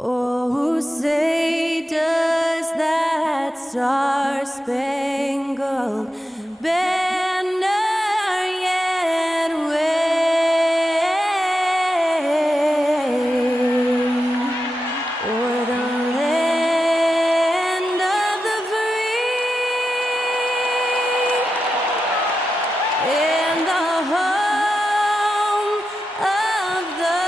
Oh, say does that star-spangled banner yet wave o'er the land of the free and the home of the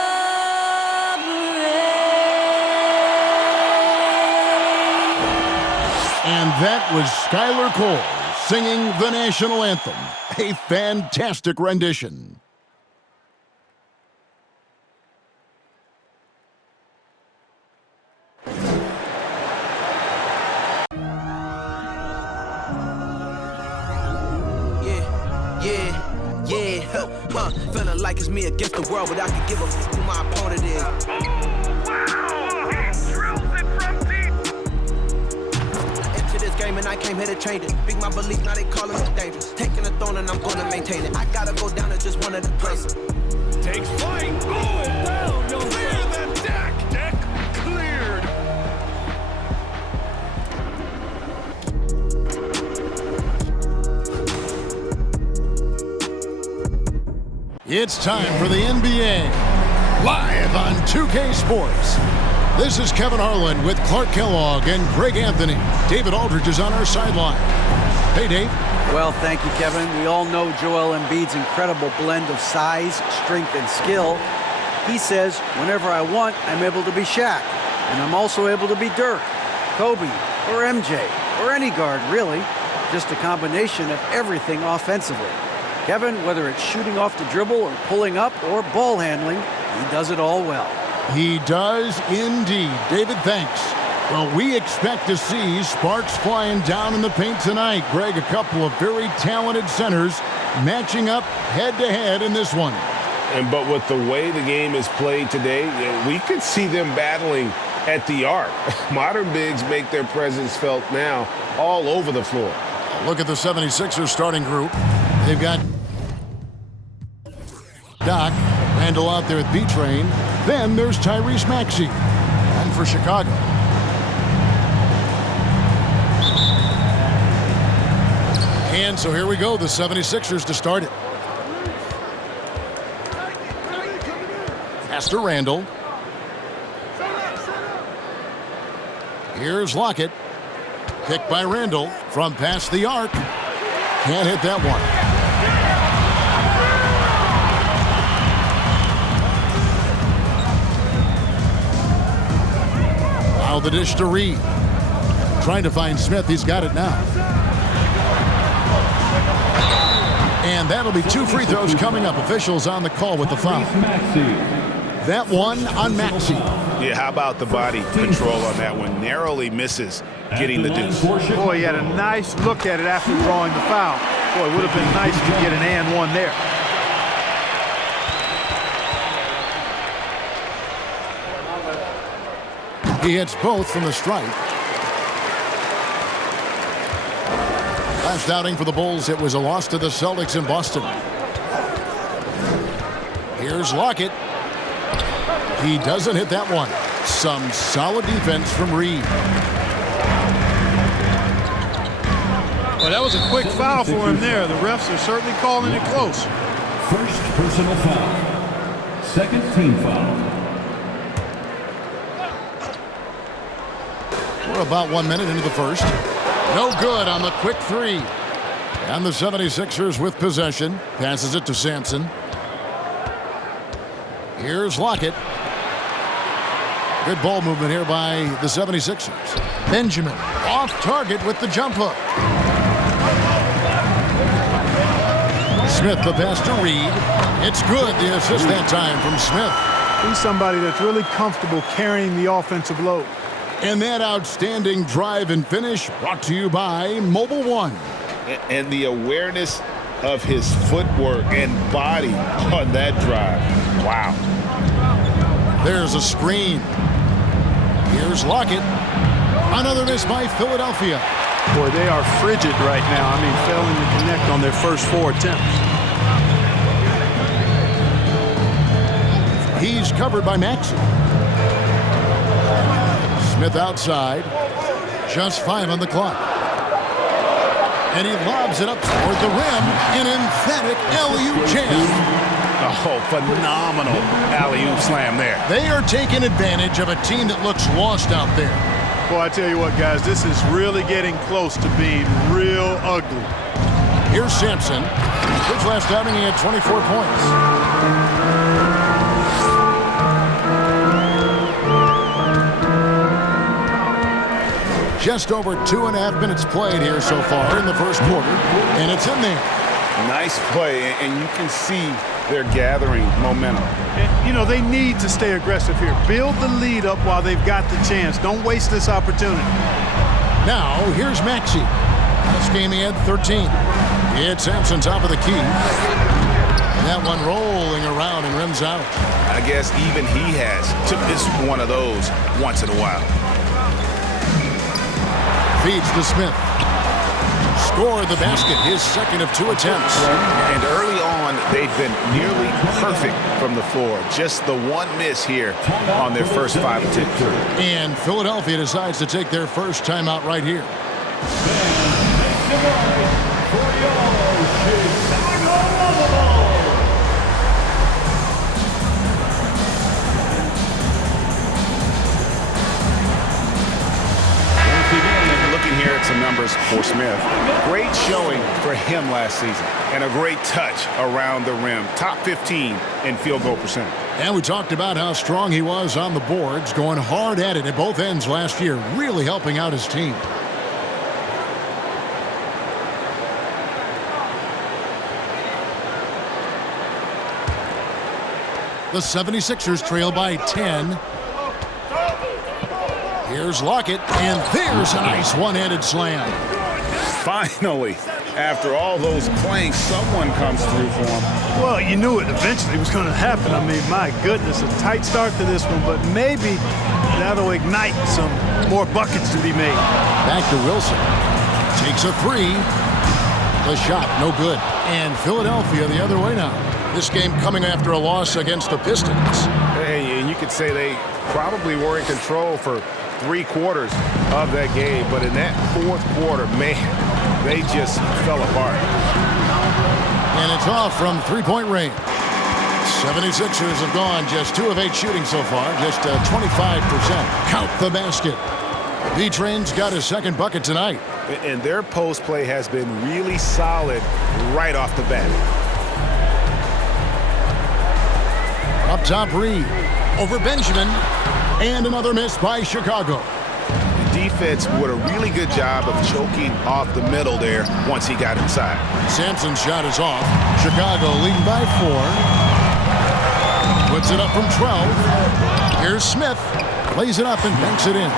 And that was Skylar Cole singing the national anthem. A fantastic rendition. Feeling like it's me against the world, but I can give a f who my opponent is. Game and I came here to change it. Big my belief, now they calling me dangerous. Taking the throne and I'm gonna maintain it. I gotta go down as just one of the greatest. Takes flight, going down. You'll clear the deck. Deck cleared. It's time for the NBA, live on 2K Sports. This is Kevin Harlan with Clark Kellogg and Greg Anthony. David Aldridge is on our sideline. Hey, Dave. Well, thank you, Kevin. We all know Joel Embiid's incredible blend of size, strength, and skill. He says, whenever I want, I'm able to be Shaq. And I'm also able to be Dirk, Kobe, or MJ, or any guard, really. Just a combination of everything offensively. Kevin, whether it's shooting off the dribble or pulling up or ball handling, he does it all well. He does indeed. David, thanks. Well, we expect to see sparks flying down in the paint tonight. Greg, a couple of very talented centers matching up head-to-head in this one. But with the way the game is played today, we could see them battling at the arc. Modern bigs make their presence felt now all over the floor. Look at the 76ers starting group. They've got Doc, Randall out there at B-Train. Then there's Tyrese Maxey. And for Chicago, and so here we go, the 76ers to start it. Pass to Randall. Here's Lockett. Picked by Randall from past the arc. Can't hit that one. Now the dish to Reed. Trying to find Smith. He's got it now. And that'll be 2 free throws coming up. Officials on the call with the foul. That one on Maxey. Yeah, how about the body control on that one? Narrowly misses getting the deuce. Boy, he had a nice look at it after drawing the foul. Boy, it would have been nice to get an and one there. He hits both from the stripe. Last outing for the Bulls, it was a loss to the Celtics in Boston. Here's Lockett. He doesn't hit that one. Some solid defense from Reed. Well, that was a quick foul for him there. The refs are certainly calling it close. First personal foul. Second team foul. We're about 1 minute into the first. No good on the quick three. And the 76ers with possession. Passes it to Sampson. Here's Lockett. Good ball movement here by the 76ers. Benjamin off target with the jump hook. Smith the pass to Reed. It's good. The assist that time from Smith. He's somebody that's really comfortable carrying the offensive load. And that outstanding drive and finish brought to you by Mobile One. And the awareness of his footwork and body on that drive. Wow. There's a screen. Here's Lockett. Another miss by Philadelphia. Boy, they are frigid right now. I mean, failing to connect on their first 4 attempts. He's covered by Maxey. Smith outside. Just 5 on the clock. And he lobs it up toward the rim. An emphatic alley-oop jam. Oh, phenomenal alley-oop slam there. They are taking advantage of a team that looks lost out there. Boy, I tell you what, guys, this is really getting close to being real ugly. Here's Sampson. His last outing, he had 24 points. Just over 2.5 minutes played here so far in the first quarter, and it's in there. Nice play, and you can see they're gathering momentum. And, you know, they need to stay aggressive here. Build the lead up while they've got the chance. Don't waste this opportunity. Now, here's Maxey. This game he had 13. It's Sampson top of the key. And that one rolling around and rims out. I guess even he has to miss one of those once in a while. Feeds to Smith. Scored the basket, his second of 2 attempts. And early on, they've been nearly perfect from the floor. Just the one miss here on their first 5 attempts. And Philadelphia decides to take their first timeout right here. Here at some numbers for Smith. Great showing for him last season and a great touch around the rim. Top 15 in field goal percentage. And we talked about how strong he was on the boards, going hard at it at both ends last year, really helping out his team. The 76ers trail by 10. Here's Lockett, and there's a nice one-handed slam. Finally, after all those playing, someone comes through for him. Well, you knew it eventually was going to happen. I mean, my goodness, a tight start to this one, but maybe that'll ignite some more buckets to be made. Back to Wilson. Takes a 3. The shot, no good. And Philadelphia the other way now. This game coming after a loss against the Pistons. Hey, and you could say they probably were in control for 3 quarters of that game, but in that 4th quarter, man, they just fell apart. And it's off from 3-point range. 76ers have gone just 2 of 8 shooting so far, just 25%. Count the basket. V-Train's got his second bucket tonight. And their post play has been really solid right off the bat. Up top, Reed. Over Benjamin. And another miss by Chicago. The defense did a really good job of choking off the middle there once he got inside. Sampson's shot is off. Chicago leading by 4. Puts it up from 12. Here's Smith. Plays it up and banks it in.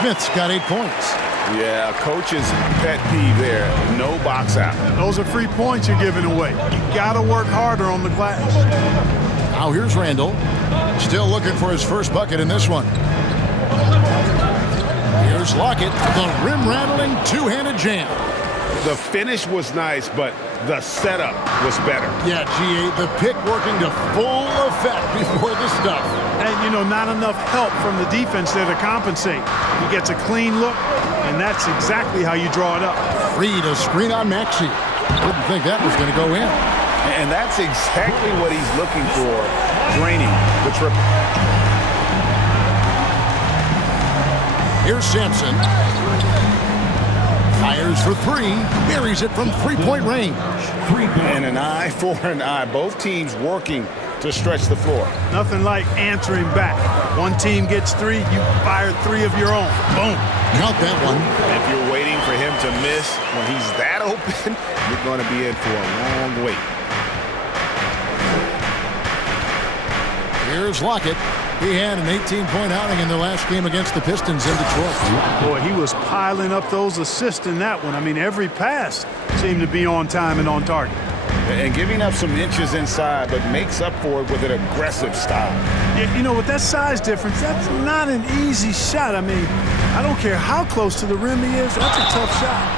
Smith's got 8 points. Yeah, coach's pet peeve there. No box out. Those are free points you're giving away. You got to work harder on the glass. Now here's Randall. Still looking for his first bucket in this one. Here's Lockett. The rim-rattling 2-handed jam. The finish was nice, but the setup was better. Yeah, G.A., the pick working to full effect before the stuff. And, you know, not enough help from the defense there to compensate. He gets a clean look, and that's exactly how you draw it up. Reed, a screen on Maxey. Didn't think that was going to go in. And that's exactly what he's looking for, draining the triple. Here's Sampson. Fires for 3. Buries it from 3-point range. And an eye for an eye. Both teams working to stretch the floor. Nothing like answering back. One team gets 3, you fire 3 of your own. Boom. Count that one. If you're waiting for him to miss when he's that open, you're going to be in for a long wait. Here's Lockett. He had an 18-point outing in their last game against the Pistons in Detroit. Boy, he was piling up those assists in that one. I mean, every pass seemed to be on time and on target. And giving up some inches inside, but makes up for it with an aggressive style. Yeah, you know, with that size difference, that's not an easy shot. I mean, I don't care how close to the rim he is. That's a tough shot.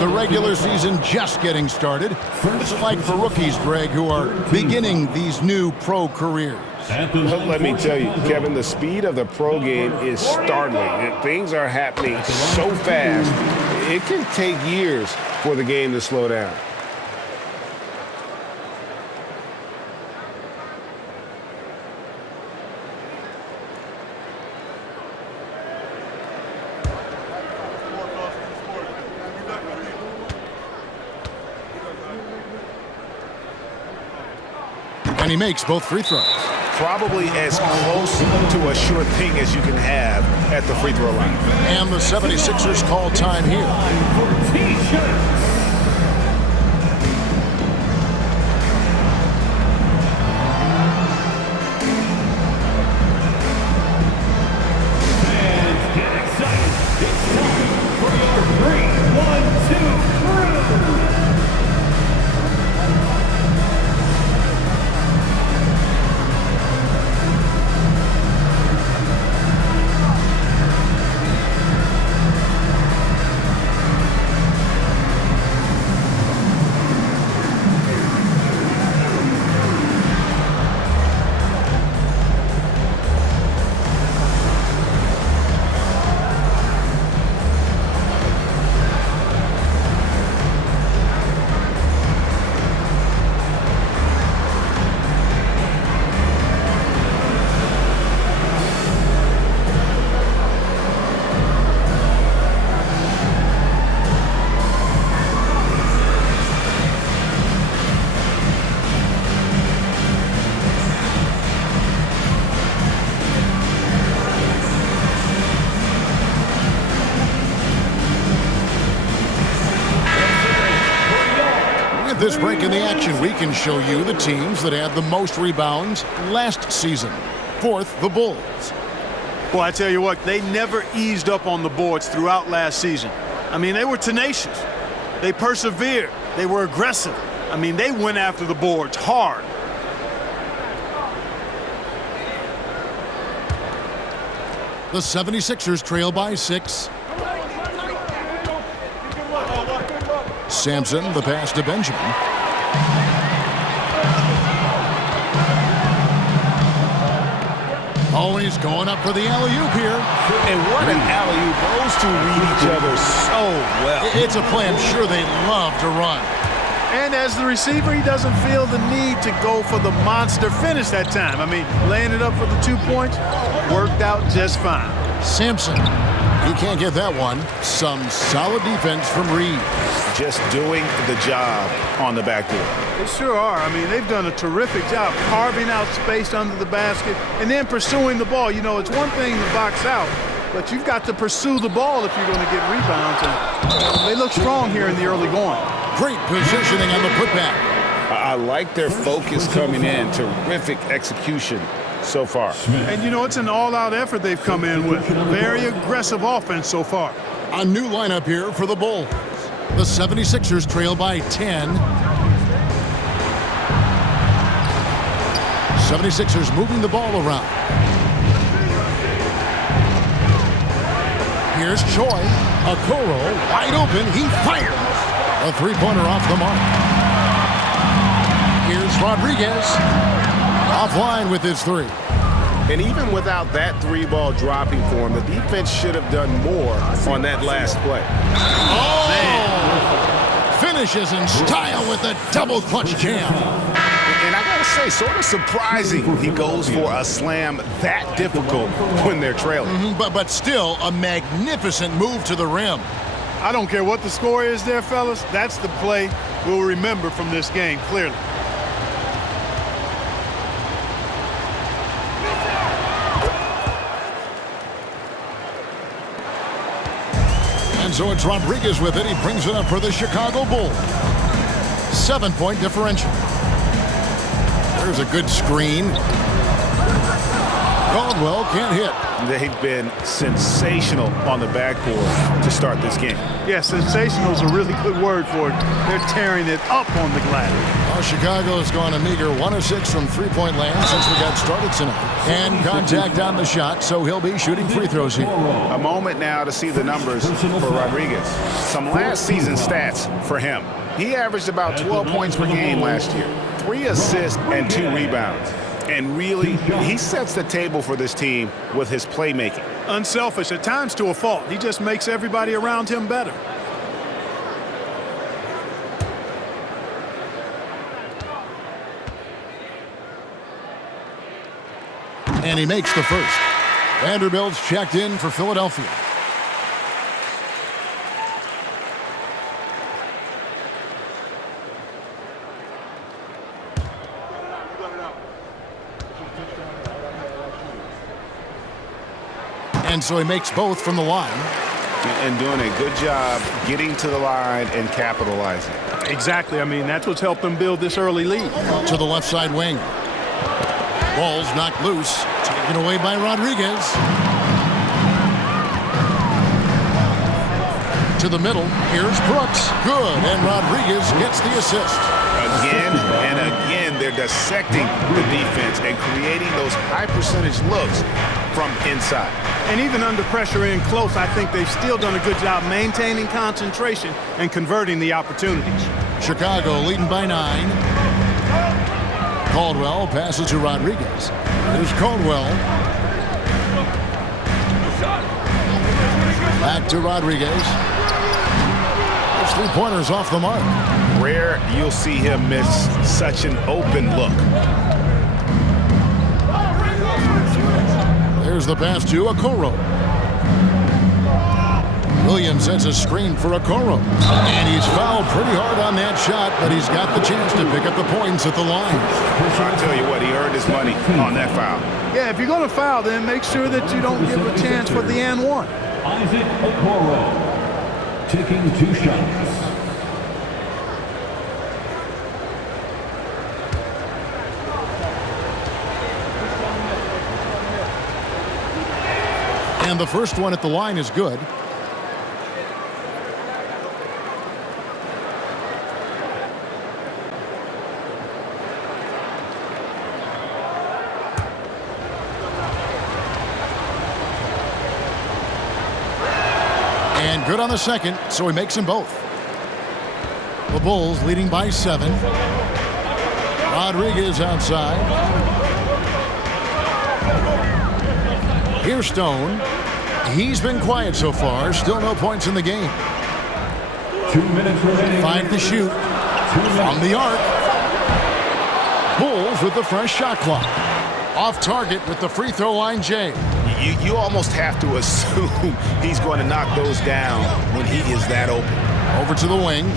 The regular season just getting started. It's like for rookies, Greg, who are beginning these new pro careers. Let me tell you, Kevin, the speed of the pro game is startling. Things are happening so fast, it can take years for the game to slow down. And he makes both free throws. Probably as close to a sure thing as you can have at the free throw line. And the 76ers call time here. Fans, get excited. It's time for your 3-1-2 crew. This break in the action, we can show you the teams that had the most rebounds last season. Fourth, the Bulls. Well, I tell you what, they never eased up on the boards throughout last season. I mean, they were tenacious. They persevered. They were aggressive. I mean, they went after the boards hard. The 76ers trail by 6. Sampson, the pass to Benjamin. Oh, he's going up for the alley-oop here. And what an alley-oop. Those two read each other so well. It's a play I'm sure they love to run. And as the receiver, he doesn't feel the need to go for the monster finish that time. I mean, laying it up for the 2 points worked out just fine. Sampson, he can't get that one. Some solid defense from Reed. Just doing the job on the backboard. They sure are. I mean, they've done a terrific job carving out space under the basket and then pursuing the ball. You know, it's one thing to box out, but you've got to pursue the ball if you're going to get rebounds. And they look strong here in the early going. Great positioning on the putback. I like their focus coming in. Terrific execution so far. And, you know, it's an all-out effort they've come in with. Very aggressive offense so far. A new lineup here for the Bulls. The 76ers trail by 10. 76ers moving the ball around. Here's Choi. Okoro wide open. He fires. A three-pointer off the mark. Here's Rodriguez. Offline with his three. And even without that three ball dropping for him, the defense should have done more on that last play. Oh! Finishes in style with a double clutch jam. And I gotta say, sort of surprising he goes for a slam that difficult when they're trailing. But still a magnificent move to the rim. I don't care what the score is there, fellas. That's the play we'll remember from this game, clearly. And so it's Rodriguez with it. He brings it up for the Chicago Bulls. 7-point differential. There's a good screen. Caldwell can't hit. They've been sensational on the backboard to start this game. Yeah, sensational is a really good word for it. They're tearing it up on the glass. Well, Chicago's gone a meager 1 of 6 from three-point land since we got started tonight. And contact on the shot, so he'll be shooting free throws here. A moment now to see the numbers for Rodriguez. Some last season stats for him. He averaged about 12 points per game last year, 3 assists and 2 rebounds. And really, he sets the table for this team with his playmaking. Unselfish, at times to a fault. He just makes everybody around him better. And he makes the first. Vanderbilt's checked in for Philadelphia. And so he makes both from the line. And doing a good job getting to the line and capitalizing. Exactly. I mean, that's what's helped them build this early lead. To the left side wing. Ball's knocked loose. Taken away by Rodriguez. To the middle. Here's Brooks. Good. And Rodriguez gets the assist. Again and again, they're dissecting the defense and creating those high percentage looks from inside. And even under pressure in close, I think they've still done a good job maintaining concentration and converting the opportunities. Chicago leading by 9. Caldwell passes to Rodriguez. Here's Caldwell. Back to Rodriguez. There's 3-pointers off the mark. Rare you'll see him miss such an open look. There's the pass to Okoro. Williams sets a screen for Okoro. And he's fouled pretty hard on that shot, but he's got the chance to pick up the points at the line. I'll tell you what, he earned his money on that foul. Yeah, if you're going to foul, then make sure that you don't give a chance for the and one. Isaac Okoro taking 2 shots. And the first one at the line is good. And good on the second, so he makes them both. The Bulls leading by 7. Rodriguez outside. Here's Stone. He's been quiet so far. Still no points in the game. 2 minutes remaining. 5 to shoot. From the arc. Bulls with the fresh shot clock. Off target with the free throw line, Jay. You almost have to assume he's going to knock those down when he is that open. Over to the wing.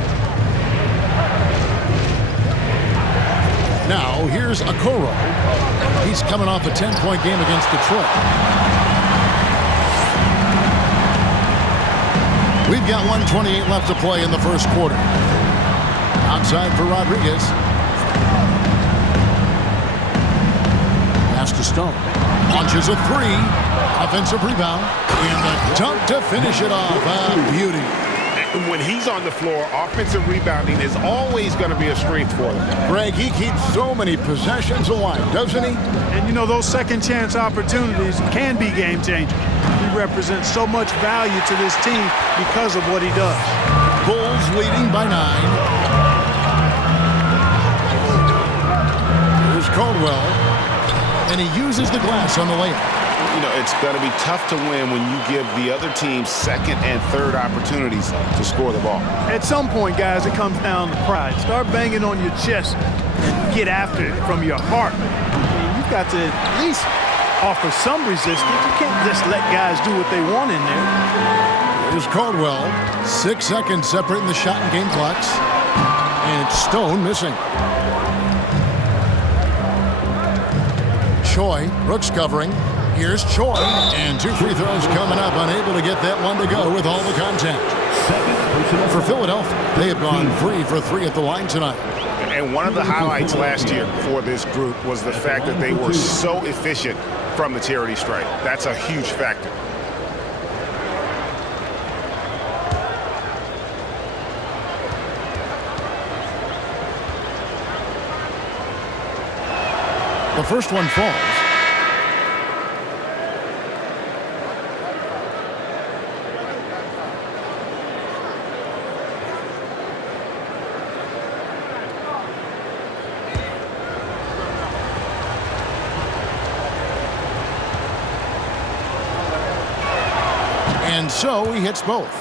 Now here's Okoro. He's coming off a 10-point game against Detroit. We've got 1:28 left to play in the first quarter. Outside for Rodriguez. Pass to Stone. Launches a 3. Offensive rebound. And the dunk to finish it off. Beauty. When he's on the floor, offensive rebounding is always going to be a strength for them. Greg, he keeps so many possessions alive, doesn't he? And you know, those second chance opportunities can be game changers. He represents so much value to this team because of what he does. Bulls leading by 9. Here's Caldwell. And he uses the glass on the layup. You know, it's going to be tough to win when you give the other team second and third opportunities to score the ball. At some point, guys, it comes down to pride. Start banging on your chest and get after it from your heart. I mean, you've got to at least offer some resistance. You can't just let guys do what they want in there. Here's Caldwell. 6 seconds separating the shot and game clocks. And it's Stone missing. Choi, Brooks covering. Here's Choi. And 2 free throws coming up. Unable to get that one to go with all the contact. For Philadelphia, they have gone 3 for 3 at the line tonight. And one of the highlights last year for this group was the fact that they were so efficient from the charity stripe. That's a huge factor. The first one falls. And so he hits both.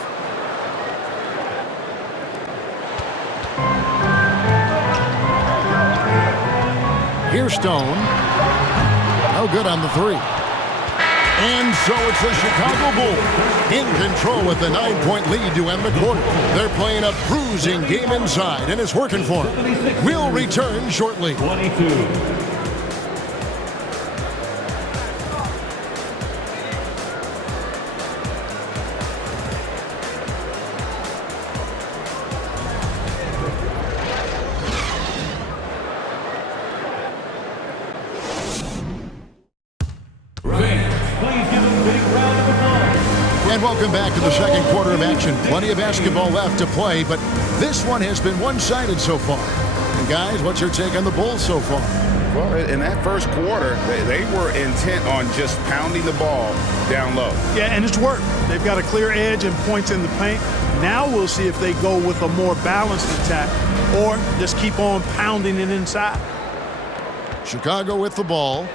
Here's Stone. No good on the three. And so it's the Chicago Bulls in control with the 9-point lead to end the quarter. They're playing a bruising game inside, and it's working for them. We'll return shortly. 22. And welcome back to the second quarter of action. Plenty of basketball left to play, but this one has been one-sided so far. And guys, what's your take on the Bulls so far? Well, in that first quarter, they were intent on just pounding the ball down low. Yeah, and it's worked. They've got a clear edge and points in the paint. Now we'll see if they go with a more balanced attack or just keep on pounding it inside. Chicago with the ball.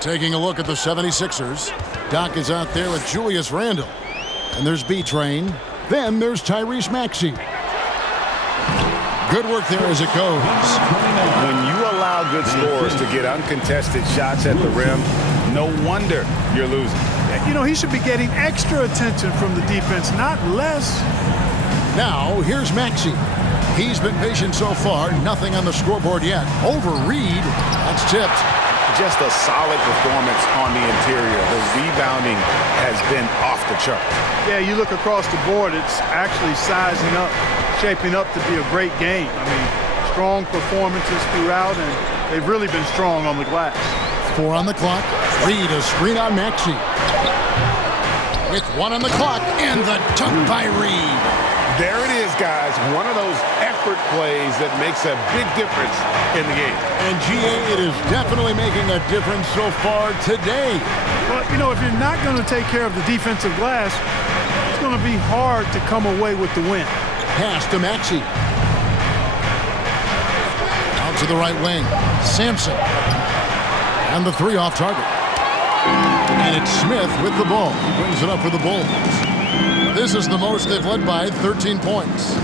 Taking a look at the 76ers. Doc is out there with Julius Randle. And there's B-Train. Then there's Tyrese Maxey. Good work there as it goes. When you allow good scorers to get uncontested shots at the rim, no wonder you're losing. You know, he should be getting extra attention from the defense, not less. Now, here's Maxey. He's been patient so far. Nothing on the scoreboard yet. Over Reed. That's tipped. Just a solid performance on the interior. The rebounding has been off the chart. Yeah, you look across the board, it's actually sizing up, shaping up to be a great game. I mean, strong performances throughout, and they've really been strong on the glass. 4 on the clock. Reed, a screen on Maxey. With 1 on the clock, and the dunk by Reed. There it is, guys. One of those effort plays that makes a big difference in the game. And GA, it is definitely making a difference so far today. Well, you know, if you're not going to take care of the defensive glass, it's going to be hard to come away with the win. Pass to Maxey. Out to the right wing. Sampson. And the 3 off target. And it's Smith with the ball. He brings it up for the Bulls. This is the most they've led by 13 points.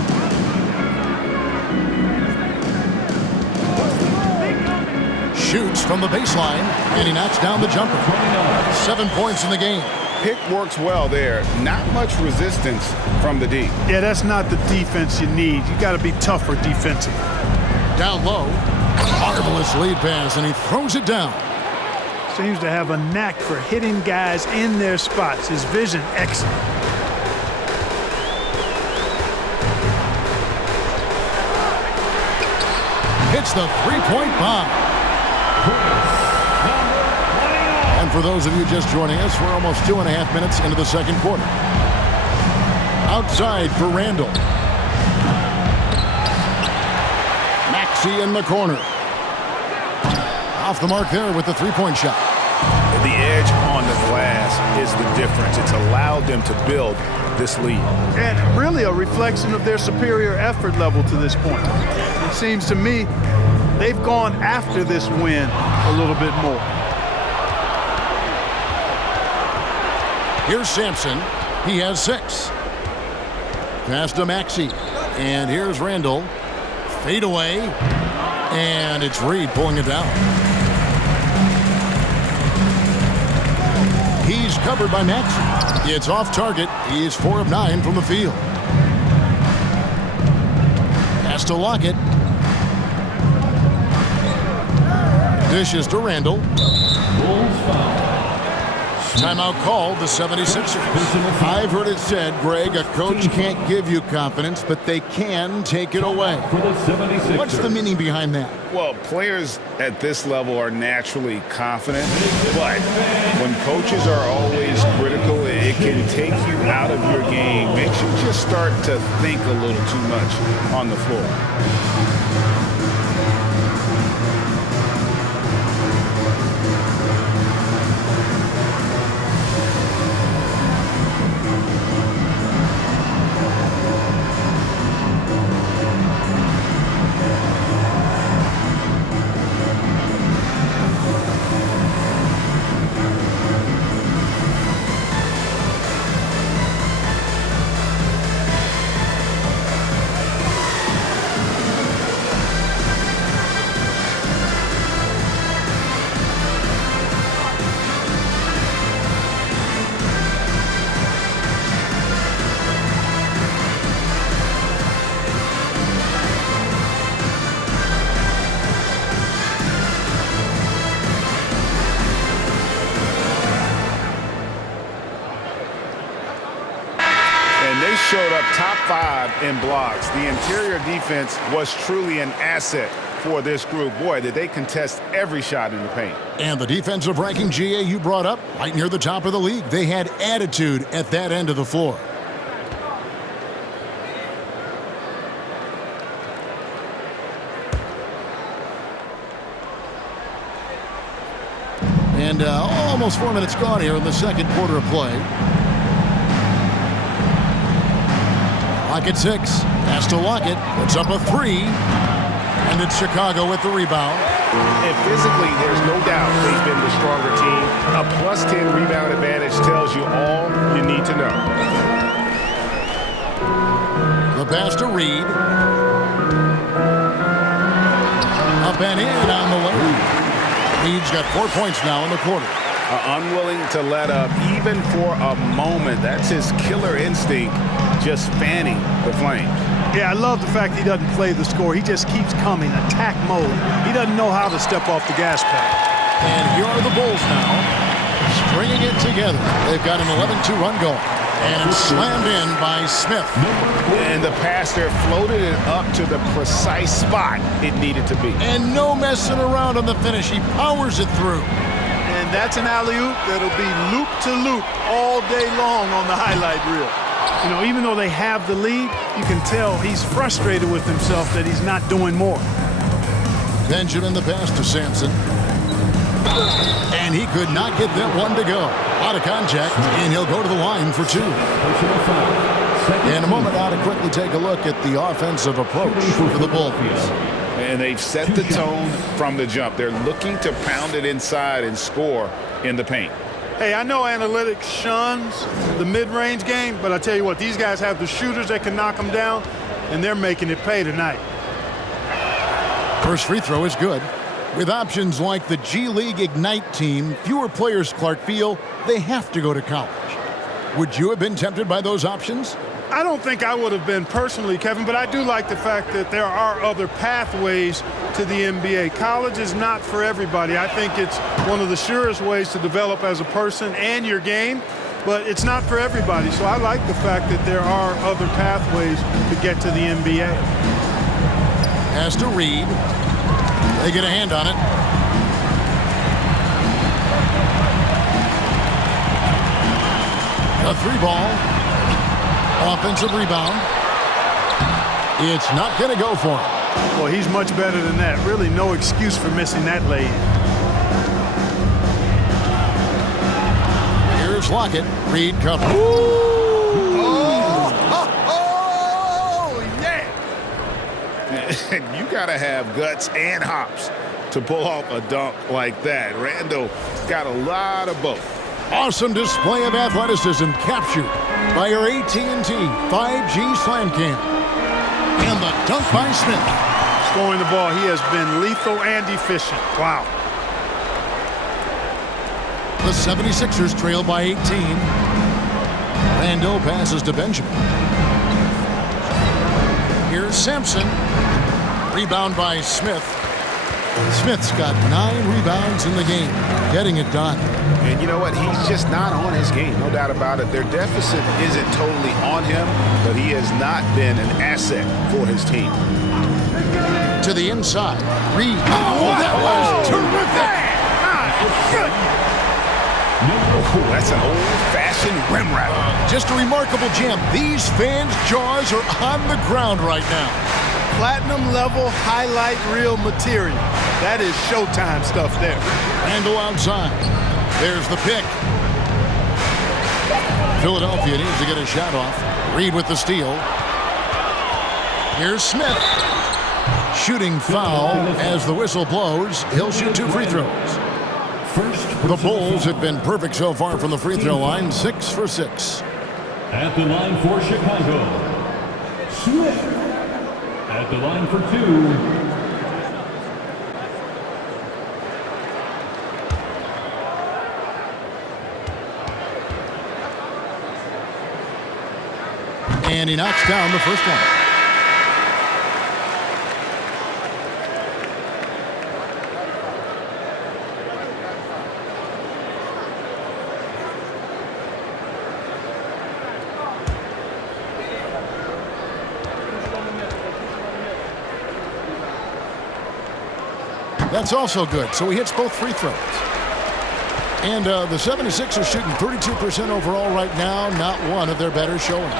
Shoots from the baseline, and he knocks down the jumper. 7 points in the game. Pick works well there. Not much resistance from the D. Yeah, that's not the defense you need. You got to be tougher defensively. Down low. Marvelous lead pass, and he throws it down. Seems to have a knack for hitting guys in their spots. His vision, excellent. Hits the three-point bomb. And for those of you just joining us, we're almost 2.5 minutes into the second quarter. Outside for Randle. Maxey in the corner. Off the mark there with the three-point shot. The edge on the glass is the difference. It's allowed them to build this lead. And really a reflection of their superior effort level to this point. It seems to me they've gone after this win a little bit more. Here's Sampson. He has 6. Pass to Maxey. And here's Randle. Fade away. And it's Reed pulling it down. He's covered by Maxey. It's off target. He is 4 of 9 from the field. Pass to Lockett. Dishes to Randle. Bulls foul. Timeout called the 76ers. I've heard it said, Greg, a coach can't give you confidence, but they can take it away. For the 76ers. What's the meaning behind that? Well, players at this level are naturally confident, but when coaches are always critical, it can take you out of your game. Makes you just start to think a little too much on the floor. they showed up top 5 in blocks. The interior defense was truly an asset for this group. Boy, did they contest every shot in the paint. And the defensive ranking, GA, you brought up, right near the top of the league. They had attitude at that end of the floor. And almost 4 minutes gone here in the second quarter of play. Lockett 6. Pass to Lockett. Puts up a 3. And it's Chicago with the rebound. And physically, there's no doubt they've been the stronger team. A plus 10 rebound advantage tells you all you need to know. The pass to Reed. Up and in on the way. Reed's got 4 points now in the quarter. Unwilling to let up even for a moment. That's his killer instinct, just fanning the flames. Yeah, I love the fact he doesn't play the score. He just keeps coming, attack mode. He doesn't know how to step off the gas pedal. And here are the Bulls now, stringing it together. They've got an 11-2 run going. And it's slammed in by Smith. And the pass there floated it up to the precise spot it needed to be. And no messing around on the finish. He powers it through. And that's an alley-oop that'll be loop to loop all day long on the highlight reel. You know, even though they have the lead, you can tell he's frustrated with himself that he's not doing more. Benjamin the pass to Sampson. And he could not get that one to go. Out of contact, and he'll go to the line for 2. In a moment now to quickly take a look at the offensive approach for the Bulls. And they've set the tone from the jump. They're looking to pound it inside and score in the paint. Hey, I know analytics shuns the mid-range game, but I tell you what, these guys have the shooters that can knock them down, and they're making it pay tonight. First free throw is good. With options like the G League Ignite team, fewer players, Clark, feel they have to go to college. Would you have been tempted by those options? I don't think I would have been personally, Kevin, but I do like the fact that there are other pathways to the NBA. College is not for everybody. I think it's one of the surest ways to develop as a person and your game, but it's not for everybody. So I like the fact that there are other pathways to get to the NBA. Pass to Reed. They get a hand on it. A 3 ball. Offensive rebound. It's not going to go for him. Well, he's much better than that. Really no excuse for missing that lay-in. Here's Lockett. Reed comes. Oh, yeah! You got to have guts and hops to pull off a dunk like that. Randall got a lot of both. Awesome display of athleticism captured by our AT&T 5G Slam Cam. And the dunk by Smith. Scoring the ball, he has been lethal and efficient. Wow. The 76ers trail by 18. Randall passes to Benjamin. Here's Sampson. Rebound by Smith. Smith's got 9 rebounds in the game, getting it done. And you know what? He's just not on his game, no doubt about it. Their deficit isn't totally on him, but he has not been an asset for his team. To the inside. Reed. Oh, that was terrific. Oh, that's an old-fashioned rim wrap. Just a remarkable jam. These fans' jaws are on the ground right now. Platinum level highlight reel material. That is Showtime stuff there. Randall outside. There's the pick. Philadelphia needs to get a shot off. Reed with the steal. Here's Smith. Shooting foul as the whistle blows. He'll shoot 2 free throws. The Bulls have been perfect so far from the free throw line. 6 for 6. At the line for Chicago, Smith. At the line for 2. And he knocks down the first one. That's also good, so he hits both free throws. And the 76ers shooting 32% overall right now, not one of their better showings.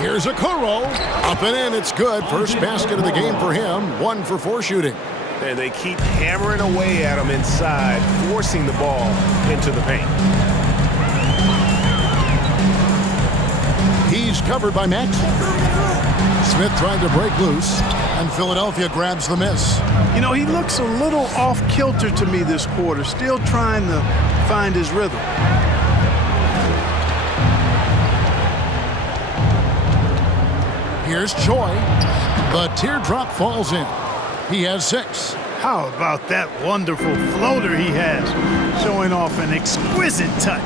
Here's Okoro. Up and in, it's good. First basket of the game for him. 1 for 4 shooting. And they keep hammering away at him inside, forcing the ball into the paint. He's covered by Max. Smith trying to break loose, and Philadelphia grabs the miss. You know, he looks a little off-kilter to me this quarter, still trying to find his rhythm. Here's Choi. The teardrop falls in. He has 6. How about that wonderful floater he has, showing off an exquisite touch.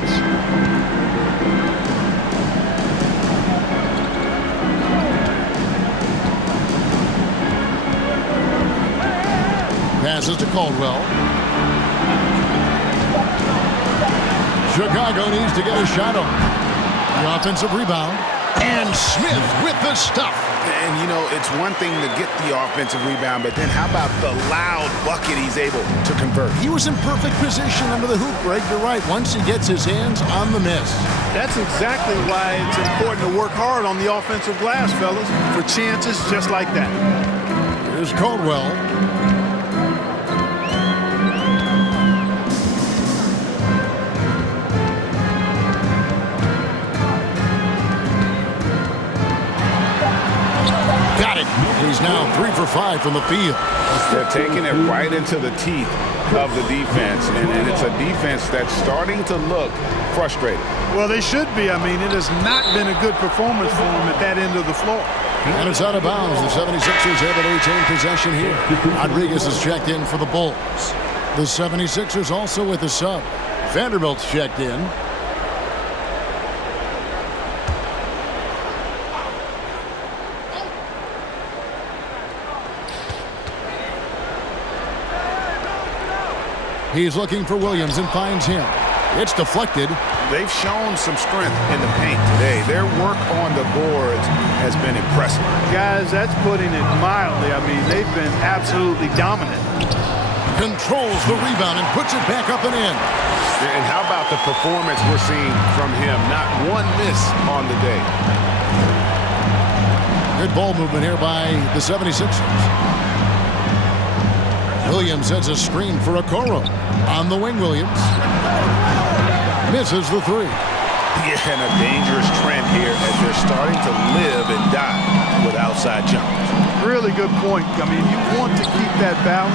Passes to Caldwell. Chicago needs to get a shot off. The offensive rebound. And Smith with the stuff. And, you know, it's one thing to get the offensive rebound, but then how about the loud bucket he's able to convert? He was in perfect position under the hoop, Greg. You're right. Once he gets his hands on the miss. That's exactly why it's important to work hard on the offensive glass, fellas, for chances just like that. Here's Caldwell. Got it. He's now 3 for 5 from the field. They're taking it right into the teeth of the defense, and it's a defense that's starting to look frustrated. Well, they should be. I mean, it has not been a good performance for them at that end of the floor. And it's out of bounds. The 76ers able to retain possession here. Rodriguez is checked in for the Bulls. The 76ers also with a sub. Vanderbilt's checked in. He's looking for Williams and finds him. It's deflected. They've shown some strength in the paint today. Their work on the boards has been impressive. Guys, that's putting it mildly. I mean, they've been absolutely dominant. Controls the rebound and puts it back up and in. And how about the performance we're seeing from him? Not one miss on the day. Good ball movement here by the 76ers. Williams sends a screen for Okoro. On the wing, Williams. Misses the 3. Yeah, and a dangerous trend here as they're starting to live and die with outside jumpers. Really good point. I mean, you want to keep that balance,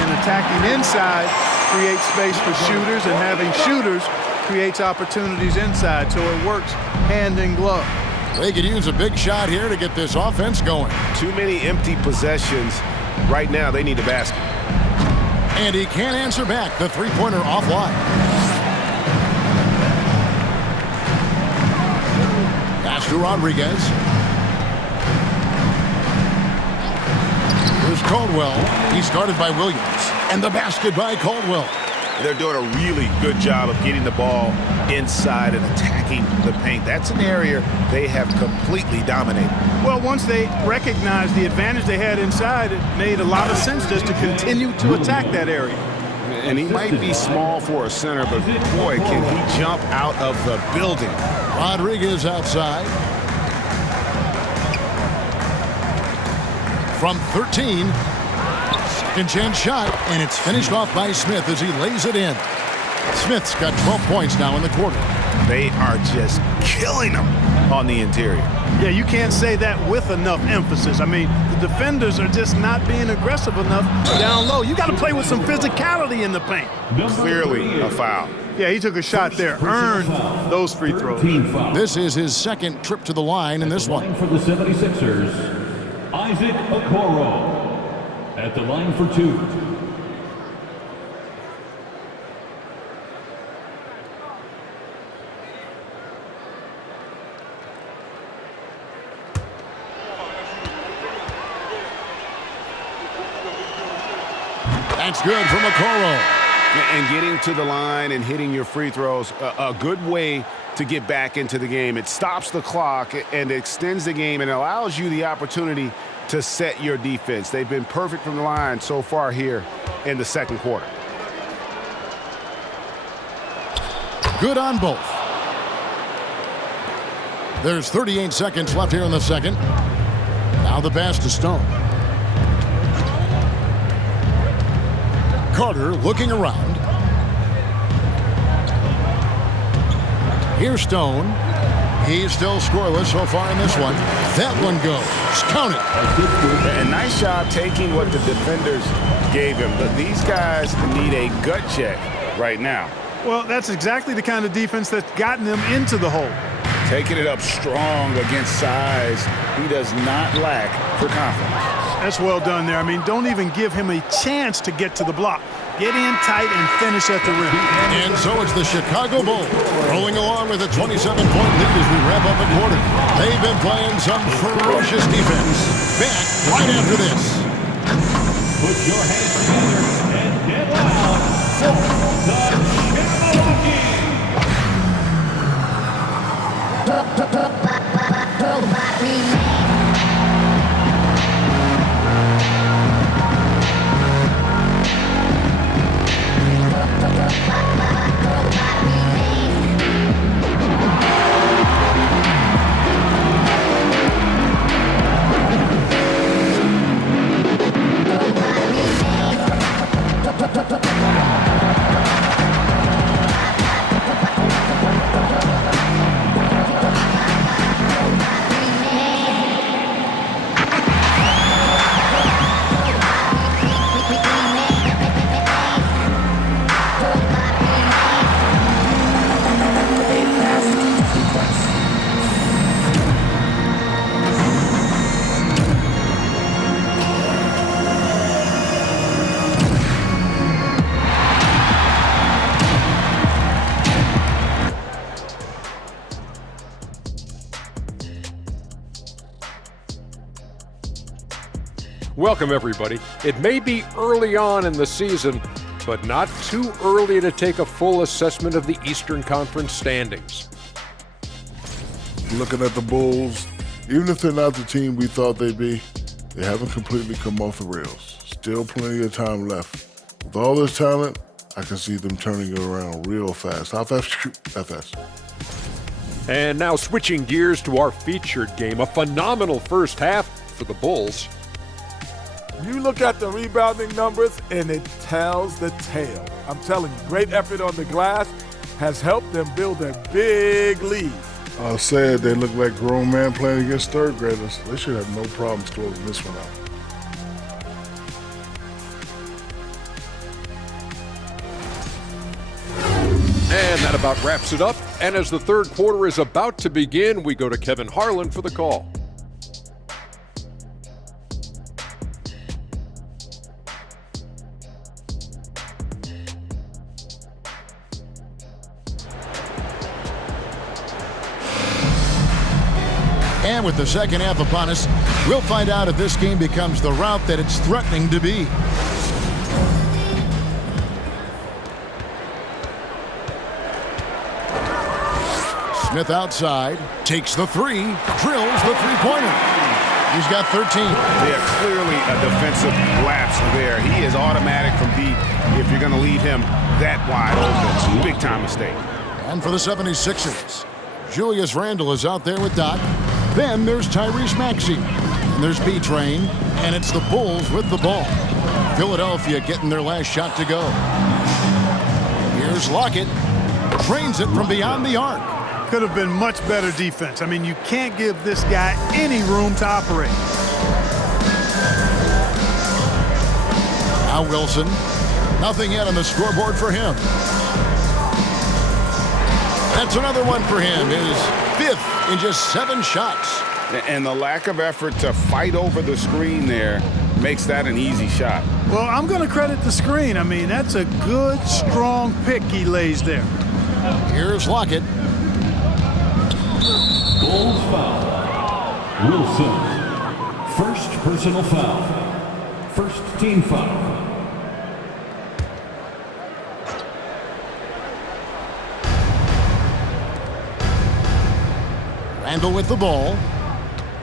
and attacking inside creates space for shooters, and having shooters creates opportunities inside, so it works hand in glove. They could use a big shot here to get this offense going. Too many empty possessions. Right now, they need a basket. And he can't answer back. The three-pointer offline. Pass to Rodriguez. Here's Caldwell. He's guarded by Williams. And the basket by Caldwell. They're doing a really good job of getting the ball inside and attacking the paint. That's an area they have completely dominated. Well, once they recognized the advantage they had inside, it made a lot of sense just to continue to attack that area. And he might be small for a center, but boy, can he jump out of the building. Rodriguez outside. From 13. Second chance shot, and it's finished off by Smith as he lays it in. Smith's got 12 points now in the quarter. They are just killing them on the interior. Yeah, you can't say that with enough emphasis. I mean, the defenders are just not being aggressive enough down low. You got to play with some physicality in the paint. Clearly a foul. Yeah, he took a shot there, earned those free throws. This is his second trip to the line in this one. For the 76ers, Isaac Okoro at the line for 2. That's good from Okoro. And getting to the line and hitting your free throws, a good way to get back into the game. It stops the clock and extends the game and allows you the opportunity to set your defense. They've been perfect from the line so far here in the second quarter. Good on both. There's 38 seconds left here in the second. Now the pass to Stone. Carter looking around. Here's Stone. He's still scoreless so far in this one. That one goes. Count it. A nice job taking what the defenders gave him. But these guys need a gut check right now. Well, that's exactly the kind of defense that's gotten them into the hole. Taking it up strong against size. He does not lack for confidence. That's well done there. I mean, don't even give him a chance to get to the block. Get in tight and finish at the rim. And so it's the Chicago Bulls rolling along with a 27-point lead as we wrap up a quarter. They've been playing some ferocious defense. Back right after this. Put your hands together and get loud for the Chicago Kings. Welcome, everybody. It may be early on in the season, but not too early to take a full assessment of the Eastern Conference standings. Looking at the Bulls, even if they're not the team we thought they'd be, they haven't completely come off the rails. Still plenty of time left. With all this talent, I can see them turning it around real fast. How fast? That fast. And now switching gears to our featured game, a phenomenal first half for the Bulls. You look at the rebounding numbers, and it tells the tale. I'm telling you, great effort on the glass has helped them build a big lead. I said they look like grown men playing against third graders. They should have no problems closing this one out. And that about wraps it up. And as the third quarter is about to begin, we go to Kevin Harlan for the call. And with the second half upon us, we'll find out if this game becomes the route that it's threatening to be. Smith outside, takes the three, drills the three-pointer. He's got 13. Yeah, clearly a defensive lapse there. He is automatic from deep if you're going to leave him that wide open. Big-time mistake. And for the 76ers, Julius Randle is out there with Doc. Then there's Tyrese Maxey. And there's B-Train. And it's the Bulls with the ball. Philadelphia getting their last shot to go. Here's Lockett. Drains it from beyond the arc. Could have been much better defense. I mean, you can't give this guy any room to operate. Now Wilson. Nothing yet on the scoreboard for him. That's another one for him. His fifth in just 7 shots. And the lack of effort to fight over the screen there makes that an easy shot. Well, I'm going to credit the screen. I mean, that's a good, strong pick he lays there. Here's Lockett. Bulls foul. Wilson. First personal foul. First team foul. Randall with the ball.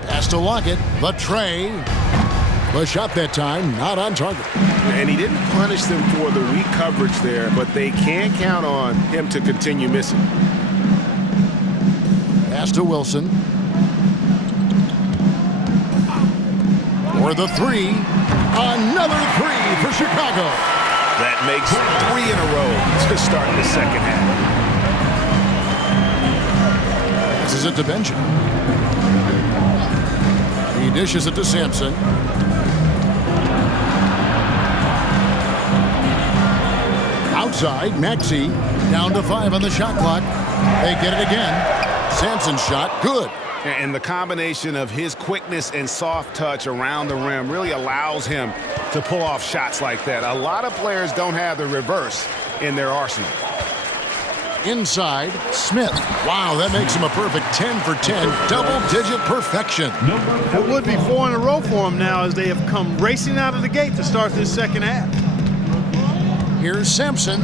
Pass to Lockett. The tray. The shot that time, not on target. And he didn't punish them for the weak coverage there, but they can count on him to continue missing. Pass to Wilson. For the three. Another three for Chicago. That makes 3 in a row to start the second half. This is it to Benjamin. He dishes it to Sampson. Outside, Maxey down to 5 on the shot clock. They get it again. Sampson's shot, good. And the combination of his quickness and soft touch around the rim really allows him to pull off shots like that. A lot of players don't have the reverse in their arsenal. Inside, Smith. Wow, that makes him a perfect 10 for 10, double-digit perfection. That would be 4 in a row for him now as they have come racing out of the gate to start this second half. Here's Sampson.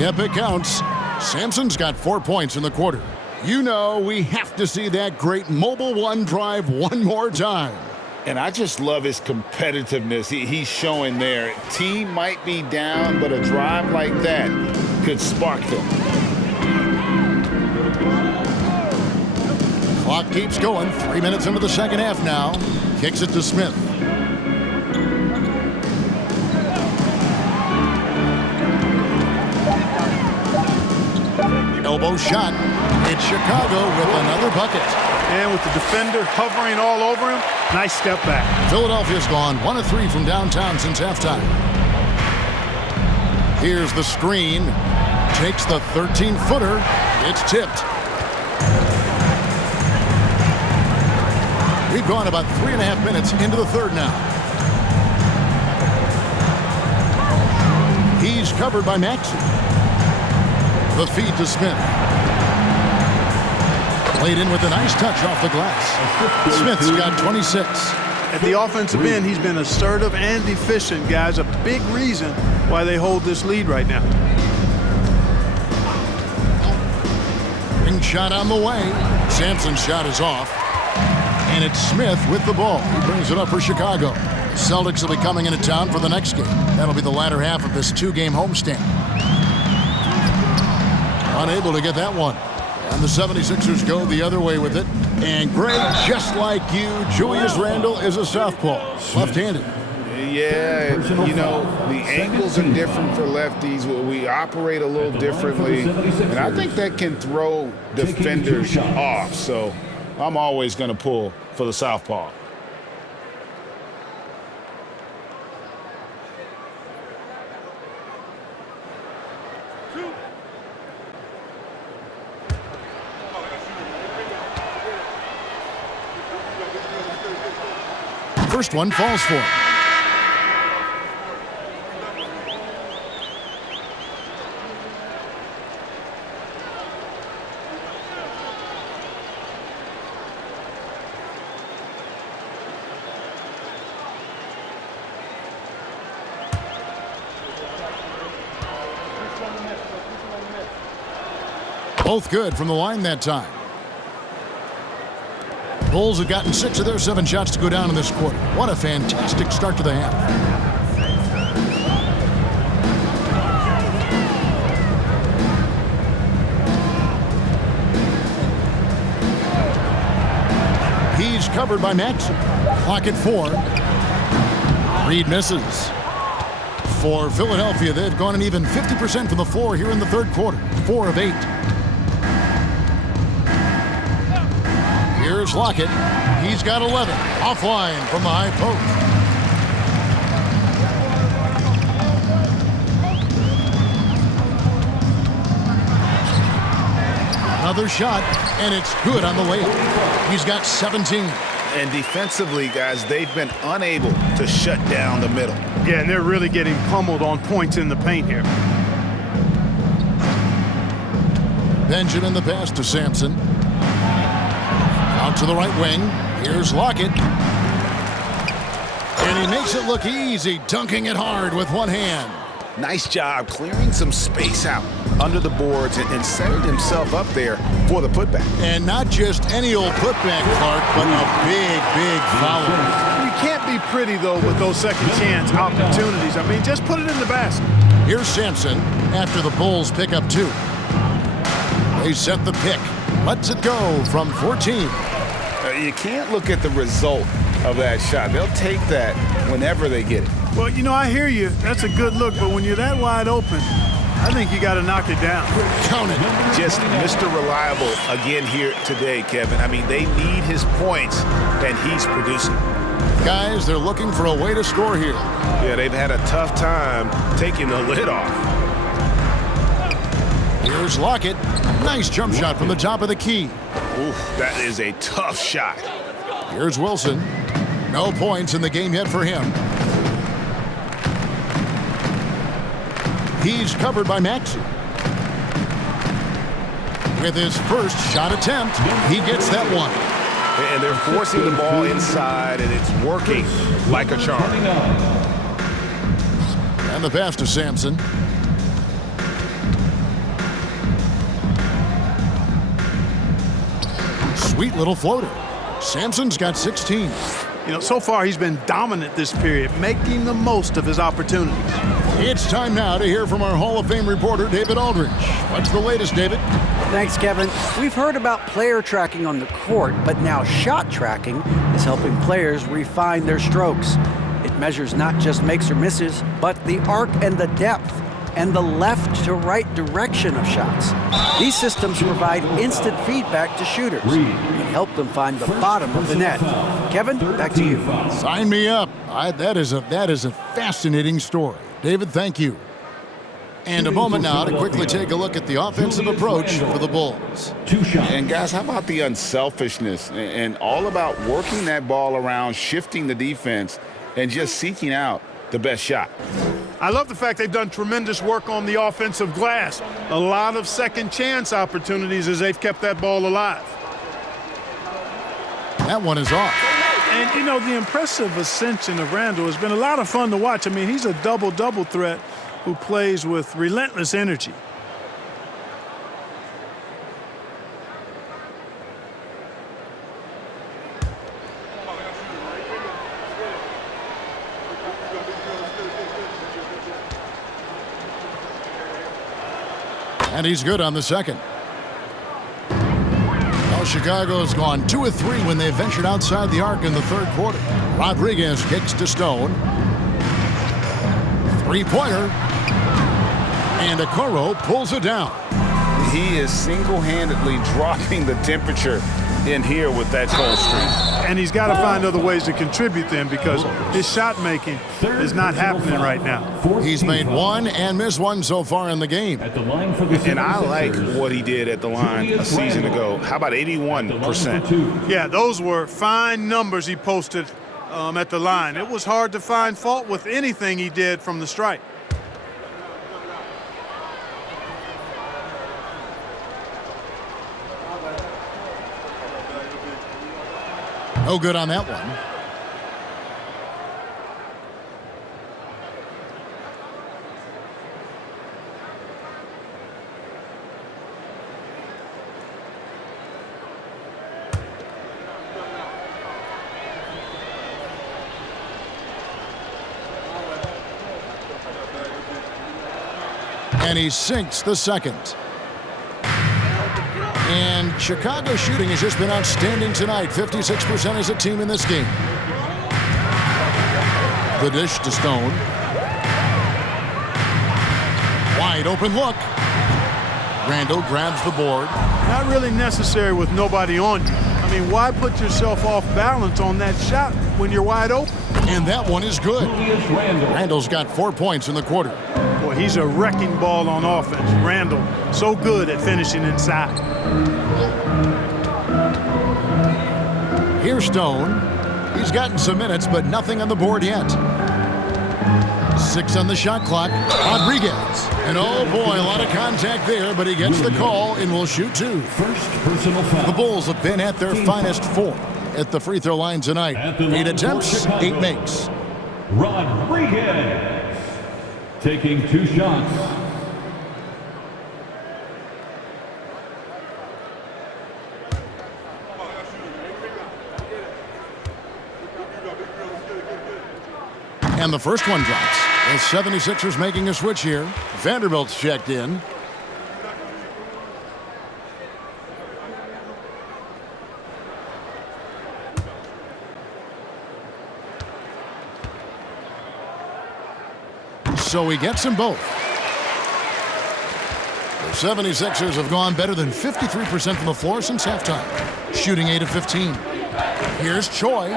Yep, it counts. Sampson's got 4 points in the quarter. You know we have to see that great Mobile One drive one more time. And I just love his competitiveness he's showing there. Team might be down, but a drive like that could spark them. Clock keeps going. 3 minutes into the second half now. Kicks it to Smith. Elbow shot. It's Chicago with another bucket. And with the defender hovering all over him, nice step back. Philadelphia's gone 1 of 3 from downtown since halftime. Here's the screen. Takes the 13-footer. It's tipped. We've gone about 3.5 minutes into the third now. He's covered by Maxey. The feed to Smith. Played in with a nice touch off the glass. Smith's got 26. At the offensive end, he's been assertive and efficient, guys. A big reason why they hold this lead right now. Ring shot on the way. Sampson's shot is off. And it's Smith with the ball. He brings it up for Chicago. The Celtics will be coming into town for the next game. That'll be the latter half of this 2-game homestand. Unable to get that one. And the 76ers go the other way with it. And Greg, just like you, Julius Randle is a southpaw, left-handed. Yeah, you know, the angles are different for lefties. We operate a little differently. And I think that can throw defenders off. So I'm always going to pull for the southpaw. First one falls for him. Both good from the line that time. Bulls have gotten 6 of their 7 shots to go down in this quarter. What a fantastic start to the half. He's covered by Maxey. Clock at 4. Reed misses. For Philadelphia, they've gone an even 50% from the floor here in the third quarter. 4 of 8. Here's Lockett. He's got 11. Offline from the high post. Another shot, and it's good on the layup. He's got 17. And defensively, guys, they've been unable to shut down the middle. Yeah, and they're really getting pummeled on points in the paint here. Benjamin the pass to Sampson. Out to the right wing. Here's Lockett. And he makes it look easy, dunking it hard with one hand. Nice job clearing some space out. under the boards and setting himself up there for the putback. And not just any old putback, Clark, but a big, big foul. You can't be pretty, though, with those second chance opportunities. I mean, just put it in the basket. Here's Sampson after the Bulls pick up 2. They set the pick. Lets it go from 14. You can't look at the result of that shot. They'll take that whenever they get it. Well, you know, I hear you. That's a good look, but when you're that wide open, I think you got to knock it down. Count it. Just Mr. Reliable again here today, Kevin. I mean, they need his points, and he's producing. Guys, they're looking for a way to score here. Yeah, they've had a tough time taking the lid off. Here's Lockett. Nice jump shot from the top of the key. Oof, that is a tough shot. Here's Wilson. No points in the game yet for him. He's covered by Maxey. With his first shot attempt, he gets that one. And they're forcing the ball inside, and it's working like a charm. And the pass to Sampson. Sweet little floater. Sampson's got 16. You know, so far he's been dominant this period, making the most of his opportunities. It's time now to hear from our Hall of Fame reporter, David Aldridge. What's the latest, David? Thanks, Kevin. We've heard about player tracking on the court, but now shot tracking is helping players refine their strokes. It measures not just makes or misses, but the arc and the depth and the left to right direction of shots. These systems provide instant feedback to shooters and help them find the bottom of the net. Kevin, back to you. Sign me up. That is a fascinating story. David, thank you. And a moment now to quickly take a look at the offensive approach for the Bulls. And guys, how about the unselfishness and all about working that ball around, shifting the defense, and just seeking out the best shot. I love the fact they've done tremendous work on the offensive glass. A lot of second chance opportunities as they've kept that ball alive. That one is off. And, you know, the impressive ascension of Randall has been a lot of fun to watch. I mean, he's a double-double threat who plays with relentless energy. And he's good on the second. Well, Chicago's gone 2 of 3 when they ventured outside the arc in the third quarter. Rodriguez kicks to Stone. Three-pointer. And Okoro pulls it down. He is single-handedly dropping the temperature in here with that cold streak. And he's got to find other ways to contribute then, because his shot making is not happening right now. He's made one and missed one so far in the game. And I like what he did at the line a season ago. How about 81%? Yeah, those were fine numbers he posted at the line. It was hard to find fault with anything he did from the stripe. No good on that one. And he sinks the second. And Chicago's shooting has just been outstanding tonight. 56% as a team in this game. The dish to Stone. Wide open look. Randall grabs the board. Not really necessary with nobody on you. I mean, why put yourself off balance on that shot when you're wide open? And that one is good. Randall's got 4 points in the quarter. Boy, he's a wrecking ball on offense. Randall, so good at finishing inside. Here's Stone. He's gotten some minutes, but nothing on the board yet. 6 on the shot clock. Rodriguez. And oh boy, a lot of contact there, but he gets the call and will shoot 2. First personal foul. The Bulls have been at their finest 4 at the free throw line tonight. 8 attempts, 8 makes. Rodriguez taking 2 shots. And the first one drops. The 76ers making a switch here. Vanderbilt's checked in. So he gets them both. The 76ers have gone better than 53% from the floor since halftime, shooting 8 of 15. Here's Choi.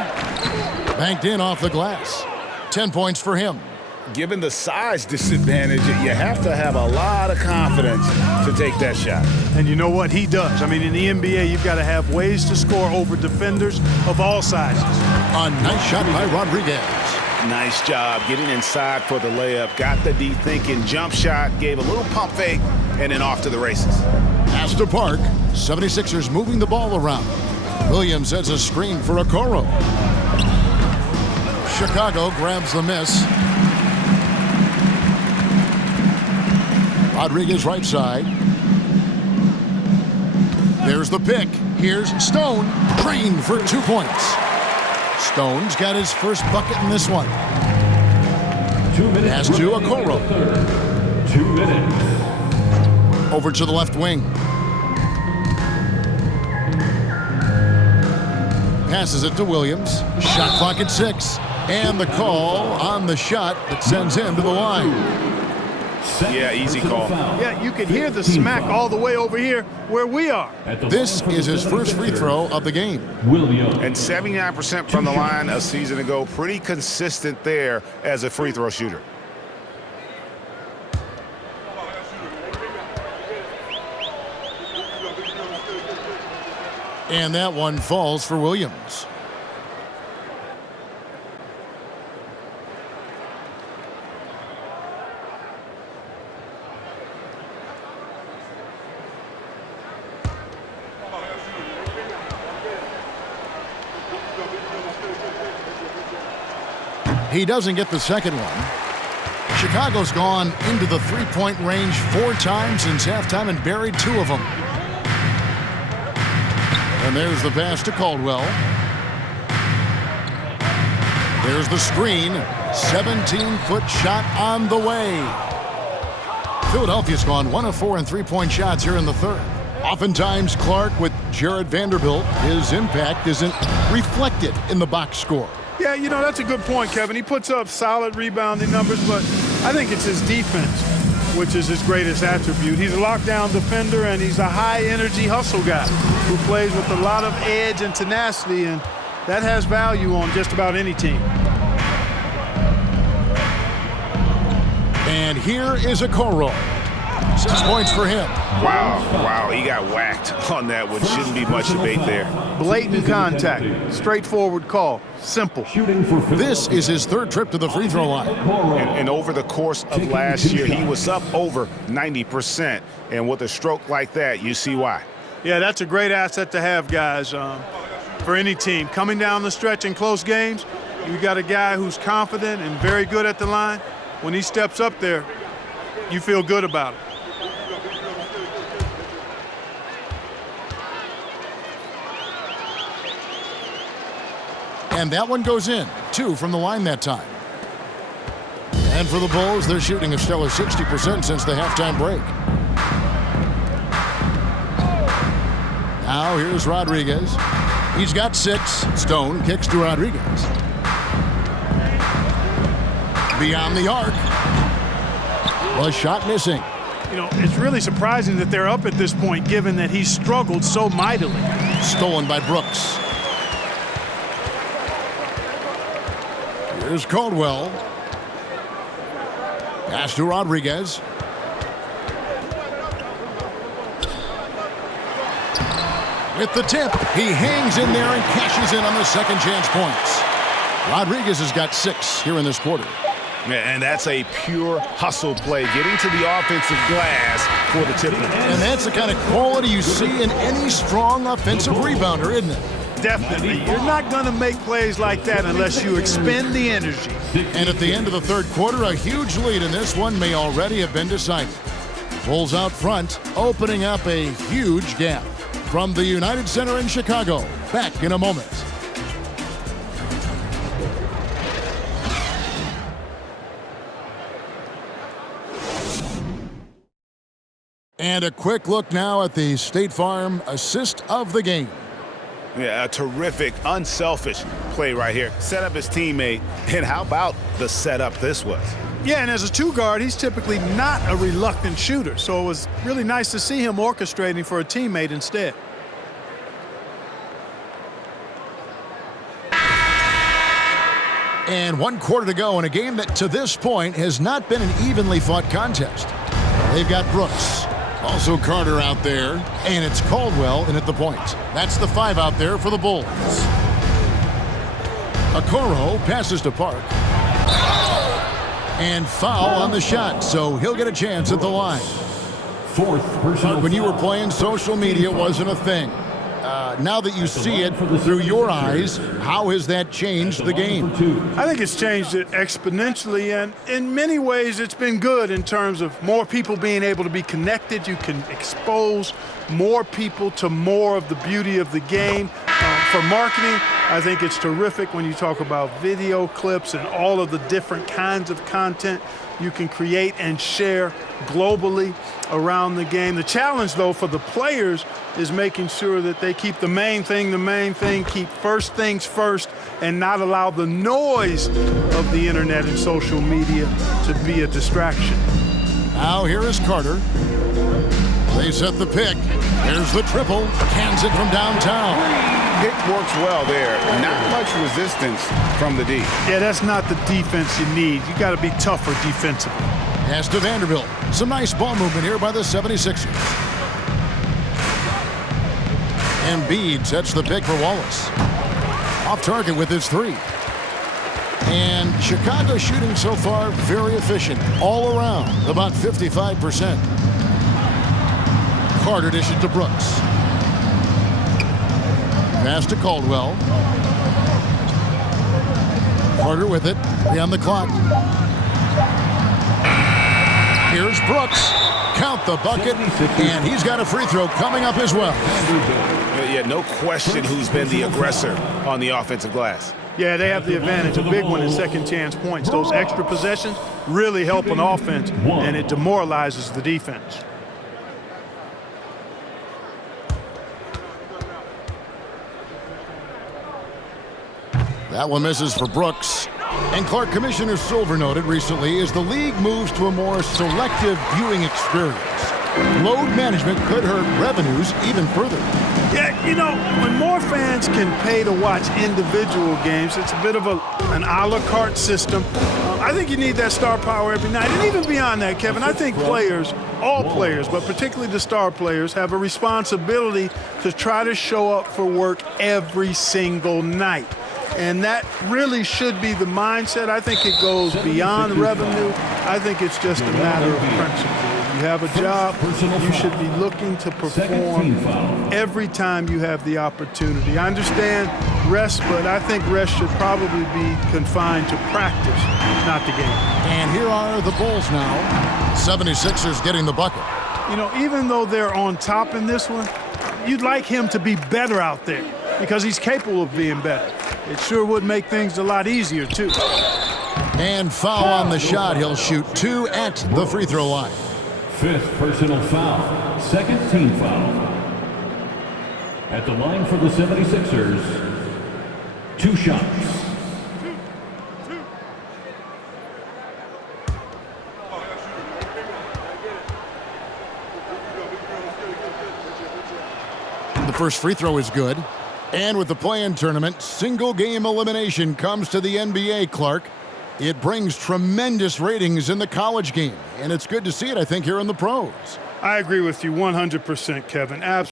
Banked in off the glass. 10 points for him. Given the size disadvantage, you have to have a lot of confidence to take that shot. And you know what? He does. I mean, in the NBA, you've got to have ways to score over defenders of all sizes. A nice shot by Rodriguez. Nice job getting inside for the layup. Got the deep thinking jump shot, gave a little pump fake, and then off to the races. Pass to Park. 76ers moving the ball around. Williams has a screen for Okoro. Chicago grabs the miss. Rodriguez right side. There's the pick. Here's Stone. Trained for 2 points. Stone's got his first bucket in this one. 2 minutes. Pass to Okoro. 2 minutes. Over to the left wing. Passes it to Williams. Shot clock at 6. And the call on the shot that sends him to the line. Yeah, easy call. Yeah, you can hear the smack all the way over here where we are. This is his first free throw of the game. And 79% from the line a season ago. Pretty consistent there as a free throw shooter. And that one falls for Williams. He doesn't get the second one. Chicago's gone into the three-point range 4 times since halftime and buried 2 of them. And there's the pass to Caldwell. There's the screen. 17-foot shot on the way. Philadelphia's gone 1 of 4 in three-point shots here in the third. Oftentimes, Clark with Jared Vanderbilt, his impact isn't reflected in the box score. Yeah, you know, that's a good point, Kevin. He puts up solid rebounding numbers, but I think it's his defense, which is his greatest attribute. He's a lockdown defender, and he's a high-energy hustle guy who plays with a lot of edge and tenacity, and that has value on just about any team. And here is Okoro. 6 points for him. Wow, he got whacked on that one. Shouldn't be much debate there. Blatant contact, straightforward call, simple. This is his third trip to the free throw line. And over the course of last year, he was up over 90%. And with a stroke like that, you see why. Yeah, that's a great asset to have, guys, for any team. Coming down the stretch in close games, you got a guy who's confident and very good at the line. When he steps up there, you feel good about it. And that one goes in. 2 from the line that time. And for the Bulls, they're shooting a stellar 60% since the halftime break. Now here's Rodriguez. He's got 6. Stone kicks to Rodriguez. Beyond the arc. A shot missing. You know, it's really surprising that they're up at this point, given that he struggled so mightily. Stolen by Brooks. Here's Caldwell. Pass to Rodriguez. With the tip, he hangs in there and cashes in on the second chance points. Rodriguez has got 6 here in this quarter. And that's a pure hustle play, getting to the offensive glass for the tip. And that's the kind of quality you see in any strong offensive rebounder, isn't it? Definitely. You're not going to make plays like that unless you expend the energy. And at the end of the third quarter, a huge lead in this one may already have been decided. Bulls out front, opening up a huge gap. From the United Center in Chicago, back in a moment. And a quick look now at the State Farm assist of the game. Yeah, a terrific, unselfish play right here. Set up his teammate, and how about the setup this was? Yeah, and as a two-guard, he's typically not a reluctant shooter, so it was really nice to see him orchestrating for a teammate instead. And 1 quarter to go in a game that to this point has not been an evenly fought contest. They've got Brooks. Also Carter out there, and it's Caldwell in at the point. That's the 5 out there for the Bulls. Okoro passes to Park. And foul on the shot, so he'll get a chance at the line. Fourth personal When you were foul. playing, social media wasn't a thing. Now that you see it through your eyes, how has that changed the game? I think it's changed it exponentially, and in many ways it's been good in terms of more people being able to be connected. You can expose more people to more of the beauty of the game. For marketing, I think it's terrific when you talk about video clips and all of the different kinds of content you can create and share globally around the game. The challenge, though, for the players is making sure that they keep the main thing, keep first things first, and not allow the noise of the internet and social media to be a distraction. Now here is Carter. They set the pick. There's the triple. Cans it from downtown. Pick works well there. Not much resistance from the D. Yeah, that's not the defense you need. You got to be tougher defensively. Pass to Vanderbilt. Some nice ball movement here by the 76ers. Embiid sets the pick for Wallace. Off target with his 3. And Chicago shooting so far very efficient all around, about 55%. Carter dishes to Brooks. Pass to Caldwell. Carter with it. Beyond the clock. Here's Brooks. Count the bucket. And he's got a free throw coming up as well. Yeah, no question who's been the aggressor on the offensive glass. Yeah, they have the advantage. A big one in second chance points. Those extra possessions really help an offense, and it demoralizes the defense. That one misses for Brooks. And Clark, Commissioner Silver noted recently as the league moves to a more selective viewing experience, load management could hurt revenues even further. Yeah, you know, when more fans can pay to watch individual games, it's a bit of an a la carte system. I think you need that star power every night. And even beyond that, Kevin, I think players, all players, but particularly the star players, have a responsibility to try to show up for work every single night. And that really should be the mindset. I think it goes beyond revenue. I think it's just a matter of principle. You have a job, you should be looking to perform every time you have the opportunity. I understand rest, but I think rest should probably be confined to practice, not the game. And here are the Bulls now. 76ers getting the bucket. You know, even though they're on top in this one, you'd like him to be better out there because he's capable of being better. It sure would make things a lot easier, too. And foul on the shot. He'll shoot 2 at the free throw line. Fifth personal foul. Second team foul. At the line for the 76ers, 2 shots. The first free throw is good. And with the play-in tournament, single-game elimination comes to the NBA, Clark. It brings tremendous ratings in the college game, and it's good to see it, I think, here in the pros. I agree with you 100%, Kevin. Absolutely.